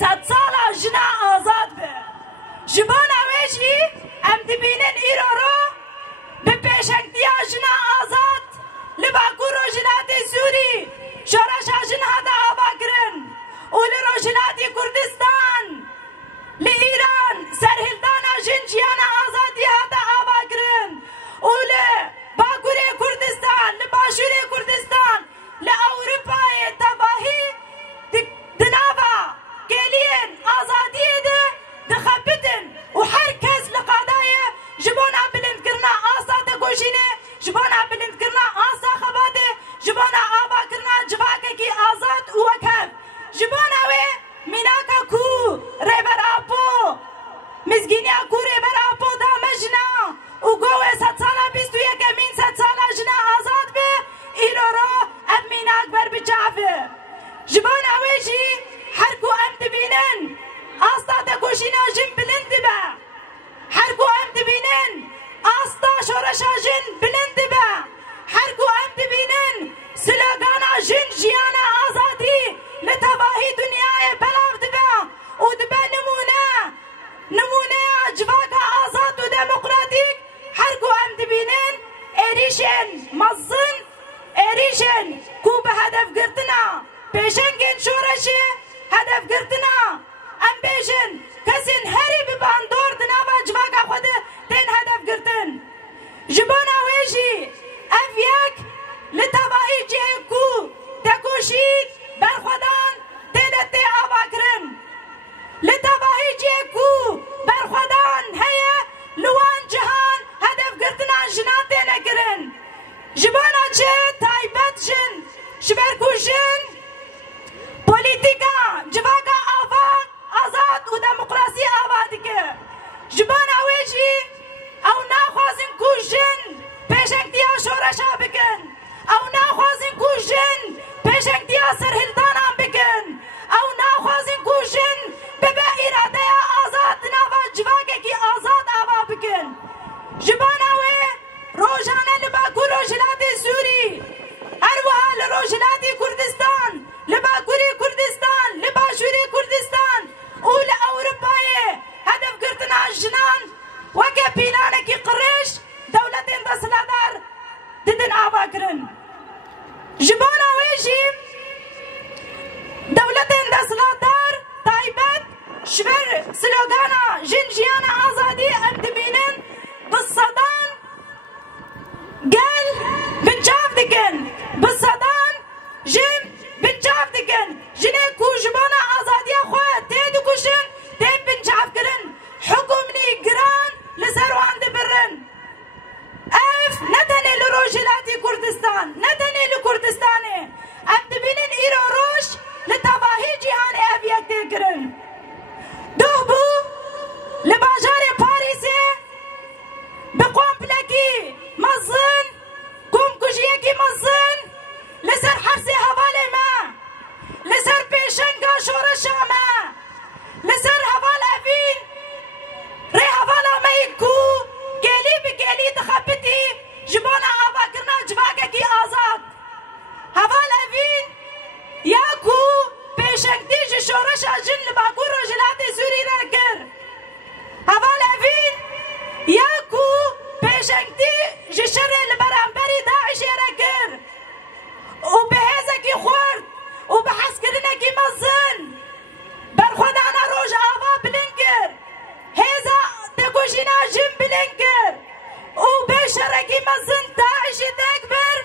صد سالا جنا آزاد به جبان اویجی ام دبینن ایرو رو به پیشنگتیا جنا آزاد لباکو روجلات سوری شورش جنا هدا آبا کرن و لروجلات کردستان لإيران سرهلدانا جنجيانا آزادي هذا آبا کرن و لباکوری کردستان لباشوری کردستان لأوروبا تباهی دنابا قالين آزادية دخبتن وحركز لقضايا جبونا بلند كرنا آسا تقوشيني جبونا بلند كرنا آسا خباتي جبونا آبا كرنا جواكا كي آزاد ووكب جبونا وي ميناكا كو ريبر آبو مزگینیا كو ريبر آبو دامجنا وقوة 100 سالا 21 مين 100 سالا جنا آزاد بي إيرو رو أب ميناك بر بجافي جبونا ويجي حركو أم تبينن أستا تكوشينا جن بلند با حركو أم تبينن أستا شورشا جن بلند با حركو أم تبينن سلوغانا جن جيانا آزادي لتباهي دنياي بلاف دبا ودبا نمونة جواكا آزاد وديمقراطيك حركو أم تبينن إريشن مزن إريشن كو بهدف قرتنا بيشنگن شورشي هدف قرتنا ام بيجن كسن هري بباندور دنابا جواكا خود تين هدف قرتن جبونا ويجي افياك لتباهي جيكو تكوشيد برخودان تيدتي آبا كرن لتباهي جيكو برخودان هيا لوان جهان هدف قرتنا جناتين كرن جبونا جي تايبت جن شبركو جن بوليتيكا جواكا آزاد و دموقراسی آبادی که جبان اویجی او ناخوازن کو جن پیشنگتیا شورشا بکن او ناخوازن کو جن پیشنگتیا سرهلدانا بکن او ناخوازن کو جن ببه اراده آزاد ناوا جواکا کی آزاد آبا بکن جبان اوی روجانا لباکو روجلاتی سوری اروها لروجلاتی کردستان لباکوری کردستان لباشوری کردستان ولا أوروباية هدف قرتنا الجنان وكا بيلانكي قريش دولتين دسلادار ددن آباكرن جبانا ويجي دولتين دسلادار تايبت شبر سلوغانا جنجيانا آزادي أم تبينن بالصدان قال بنجاف دكن بالصدان جن بنجاف دكن جنيكو جبانا آزادية خواه تيدو كوشن تيد بنجاف كرن حكومني قران لسروان دبرن اف ندني لروجلاتي كردستان ندني لكردستاني ام تبينن ايرو روش لتباهي جهاني افيك تكرن دوهبو لباجاري باريسي بقوم بلاكي مزن قوم كوشيكي مزن لسر حرسي هوالي ما لسر بيشنگا شورشا ما لسر هوال افين ري هوالا ما يكو قالي بقالي تخبتي جبونا آبا كرنا جواكا كي آزاد هوال افين ياكو بيشنگتي جي شورشا جن لباكو روجلاتي سوري راكر هوال افين ياكو بيشنگتي جي شري لبرانبري داعش راكر وبهزكي خورد وبحسكرنكي مزن برخودانا روج آبا بلنكر هزا تكوشينا جن بلنكر وبشركي مزن داعشي تكبر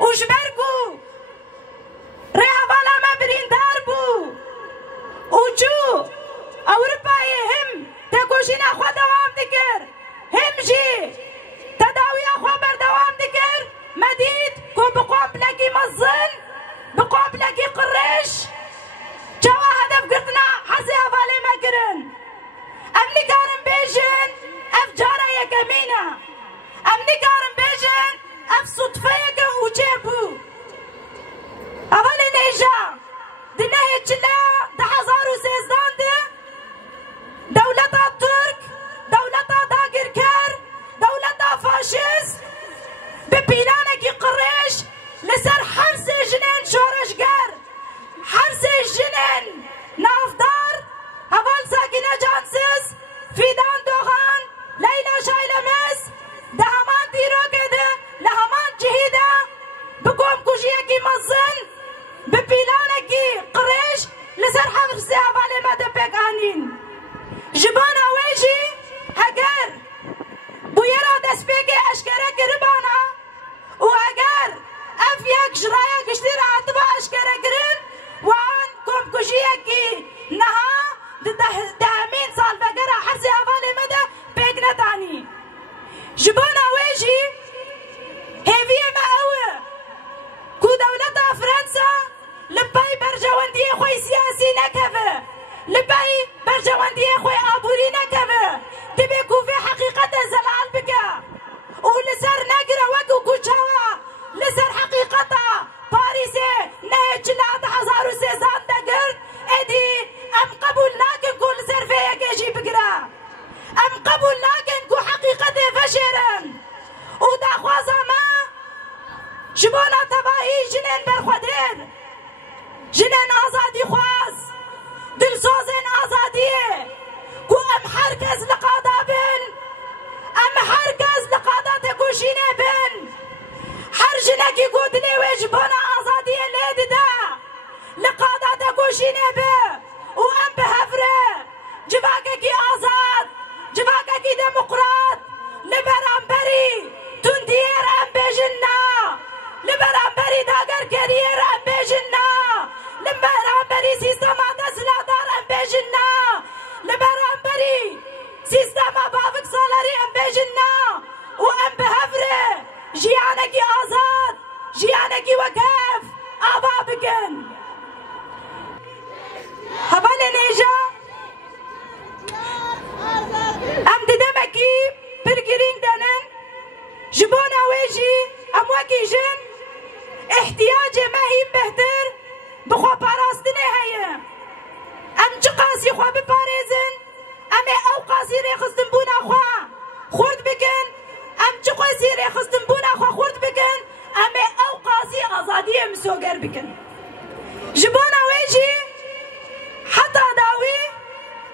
وشبركو ريها بالا ما برين داربو وجو أوروباي هم تكوشينا خوا دوام دكر هم جي تداوي أخوا بردوام دكر مديد كو بقوم بلاكي مزن بقوم بلاكي قريش جوا هدف قرتنا حسي هفالي مكرن امني كارن بيجن اف جارة يكمينة امني كارن بيجن اف صدفة يكا وجيبو هفالي نيجا دنهي جلا 1016 ده دولتا ترك دولتا داگركر دولتا فاشيست ببيلانكي قريش لسر حرس جنين شورشگر حرس جنين نافدار جانسز فیدان دوغان لیلا شایلمز ده همان دیروکه ده لهمان جهیده بکوم کجیه مزن بپیلانه کی قریش لسر حفر سیاباله مده پکانین جبان آویجی هگر بویرا دست پیک اشکره گربانا و اگر اف یک جرایه گشتی را عطبا اشکره گرن وان کم کجیه کی نها دهمین سال بگره حفظ حواله مده پیک نتانی جبان آویجی هیویه ما اوه کو دولتا فرنسا لبای برجواندی خوی سیاسی نکوه لبای برجواندی خوی آبوری نکوه دبی کوفی حقیقت زلال بکه و لسر نگره وکو کچاوه لسر حقیقتا پاریسه نه 4,300 دگرد ادی ام قبول ناکن کو لسر فیه گیجی بگره ام قبول ناکن کو حقیقت فشرن و داخوازا ما جبانا تباهی جنین برخودر جنین آزادی خواز دلسوزن آزادیه کو ام هرکس لقادا بن ام هرکس لقادات کوشینه بن هر جنکی کو دلی و جبانا آزادیه لید ده لقادات کوشینه به و ام بهفره جواکه کی آزاد جواکه کی دموقراط لبرانبری تندیر ام بجنه لبرانبری داگر کریر ام بجنه لبرانبری سیستم دستلادار ام بجنه لبرانبری سیستم بافک سالاری ام بجنه و ام بهفره جیانکی آزاد جیانکی وکف آبا بکن حبال نیجا ام ددمکی برگرین دنن جبون اویجی ام وکی جن احتیاج مهیم بهتر بخوا پاراستنه هیه ام چه قاسی خوا بپارێزن ئەمێ ئەو قاسی ڕێخستن بوونا خوا خورد بکەن ئەم چ قاسی ڕێخستن بوونا خوا خورد بکەن ئەمێ ئەو قاسی ئازادیە مسۆگەر بکەن ji bo navê jî heta dawî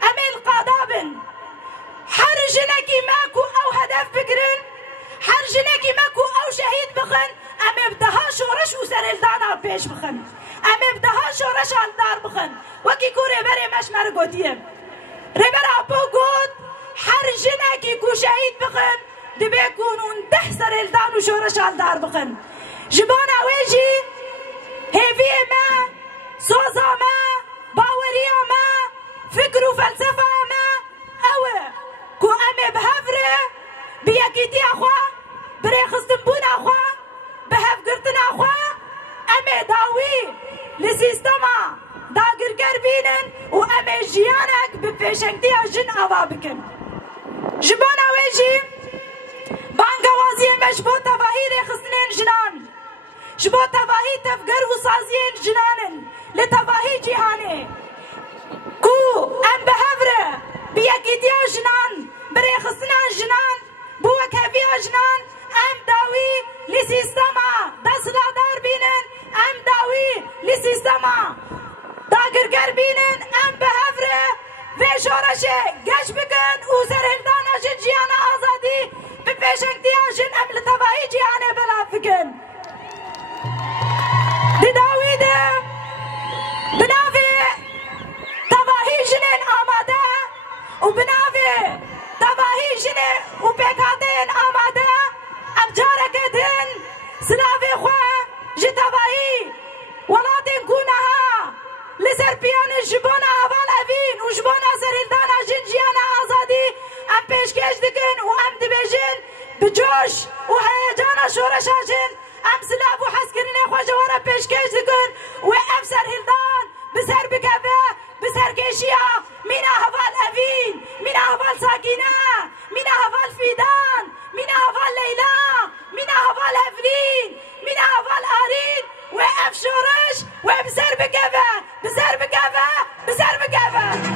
em ê li qada bin her jinekî me ku ew hedef bigirin her jinekî me ku ew şehîd bixin em ê bi daha şoreş û serêldana pêş bixin em ê bi daha şoreşan dar bixin wekî ku rêberê me ji me re gotiye rêbera po got her jinekî ku şehîd bixin dibê ku hûn 10 serêldan û şoreşan dar bixin ji bo navê jî hêviyê me soza me baweriya me fikr û felsefa me ew e ku em ê bi hev re bi yekîtiya xwe bi rêxistinbûna xwe bi hevgirtina xwe em ê dawî li sîstema dagirger bînin û em ê jiyanek bi pêşengtiya jin ava bikin ji bo navê jî bangewaziyê me ji bo tevahî rêxistinên jinan ji bo tevahî tevger û saziyên jinan in li tevahî cîhanê ku em bi hev re bi yekîtiya jinan bi rêxistina jinan bi wekheviya jinan em dawî li sîstema desthilatdar bînin em dawî li sîstema dagirger bînin em bi hev re vê şoreşê geş bikin û serhildana jin jiyana azadî bi pêşengtiya jin em li tevahî cîhanê belav bikin di dawî de bi navê tevahî jinên amade û bi navê tevahî jinê û pêkhateyên amade em careke din silavê xwe ji tevahî welatên ku neha li ser piyanê ji bona heval evîn û ji bona serhildana jin jiyana azadî em pêşkêş dikin û em dibêjin bi coş û heyecana şoreşa jin em silav û hezkirinê xwe ji we re pêşkêş dikin û ev serhildan bi ser bikeve bi serkêşiya mîna heval evîn mîna heval sakîne mîna heval fîdan mîna heval leyla mîna heval hevlîn mîna heval arîn wê ev şoreş wê bi ser bikeve bi ser bikeve bi ser bikeve